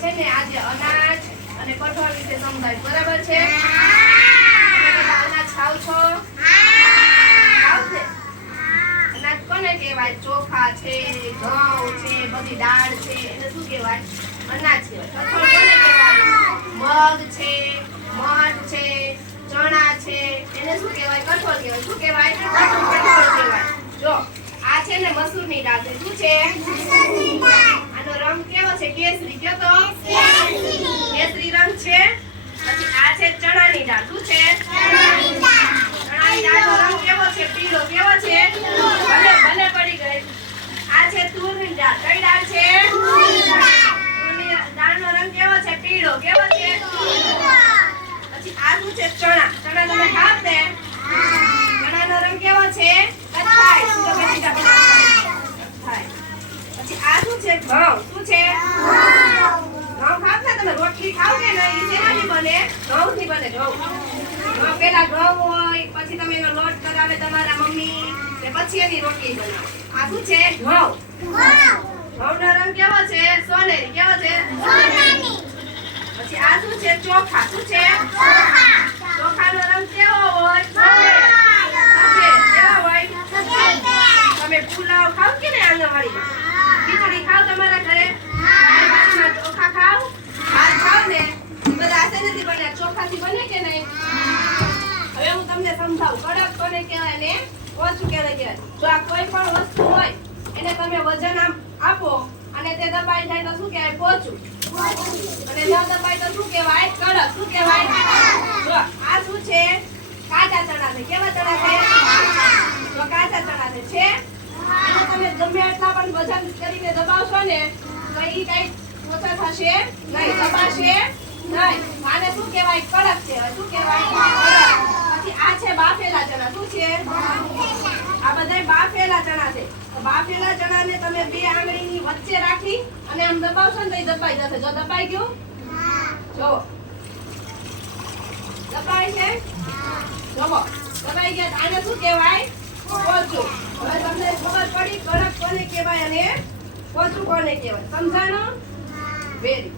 છે ને, આજે અનાજ અને કઠોળ વિશે સમજાય. બરાબર છે? અનાજ ખાવ છો? અનાજ કોને કહેવાય? ચોખા છે, ઘઉં છે, બધી દાળ છે, એને શું કહેવાય? અનાજ છે. મગ છે મઠ છે, ચણા છે, એને શું કહેવાય? કઠોળ કહેવાય. શું કહેવાય? કઠોળ કહેવાય. જો, આ છે ને મસૂરની દાળ છે. શું છે આનો રંગ કેવો છે કેસરી કયો તો કેસરી રંગ છે પછી આ છે ચણાની શું છે. કેવો છે? પછી આ છે ચણા. ચણા તમે ખાવ ચણાનો રંગ કેવો છે. પછી શું છે ઘઉં. શું છે? ઘઉં. ખાવ તમે રોટલી ખાવ કે નહીં? ઈ શેનાથી બને? ઘઉંથી બને ઘઉં. પેલા ઘઉં હોય પછી તમે એનો લોટ કરાવે તમારા મમ્મી ને પછી એની રોટલી બનાવો. આ શું છે? ઘઉં. ઘઉંનો રંગ કેવો છે? સોનેરી. કેવો છે? પછી આ શું છે? ચોખા. શું છે? ચોખાનો રંગ કેવો હોય. કેવો હોય? તમે પુલાવ ખાવ કે ને આંગણવાડીમાં? ખીચડી ખાવ તમારા ઘરે દાળ-ભાતમાં ચોખા ખાવ ભાત ખાવ ને ઈ બધા હાથે નથી બન્યા ચોખાથી બને કે નહીં હવે હું તમને સમજાવું કડક કહેવાય ને ઓછું કહેવાય કહેવાય જો આ કોઈ પણ વસ્તુ હોય, એને તમે વજન આમ આપો, અને તે દબાઈ જાય તો શું કહેવાય? પોચું. અને ન દબાય તો શું કહેવાય? કડક. શું કહેવાય? જો, આ શું છે? કાચા ચણા છે કેવા ચણા છે? જો કાચા ચણા છે. છે અને તમે ગમે એટલા પણ વજન કરીને દબાવશો ને, તો એ કઈ ઓછા થશે નહીં, દબાશે નહીં. આને શું કહેવાય? કડક છે શું કહેવાય? આ છે બાફેલા ચણા. શું છે? આ બધા બાફેલા ચણા છે. બાફેલા બાફેલા ચણાને તમે બે આંગળીની વચ્ચે રાખી અને આમ દબાવશો ને તો દબાઈ જશે. જો દબાઈ ગયું? જો. દબાય છે? જોવો. દબાઈ ગયા આને શું કહેવાય? કોચું હવે તમને ખબર પડી, કડક કોને કહેવાય અને કોચું કોને કહેવાય? સમજાણો? વેરી.